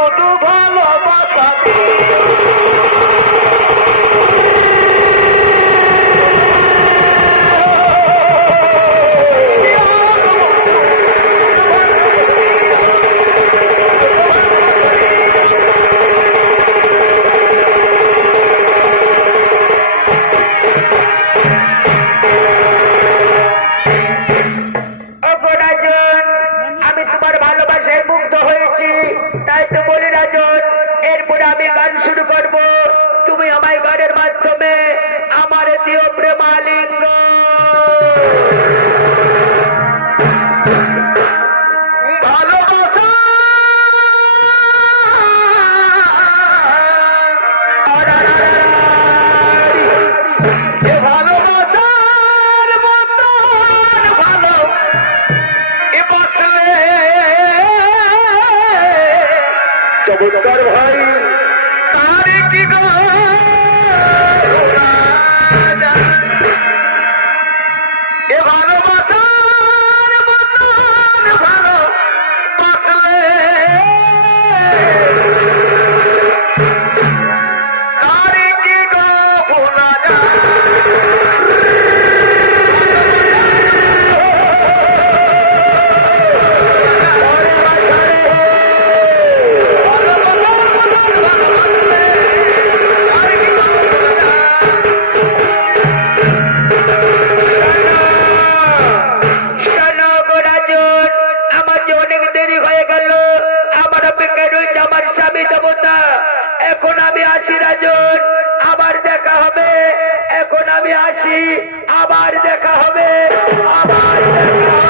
শুধু ভালোবাসা তাই তো বলি রাজন এরপরে আমি গান শুরু করব তুমি আমায় গানের মাধ্যমে আমার দিও প্রেমালিঙ্গ চমৎকার ভাই তার কি গো এ ভালোবাসার মতন ভালো বাসলে তার কি গো ভোলা যায় আমার স্বামী দেবতা এখন আমি আসি রাজন আবার দেখা হবে এখন আমি আসি আবার দেখা হবে আবার দেখা হবে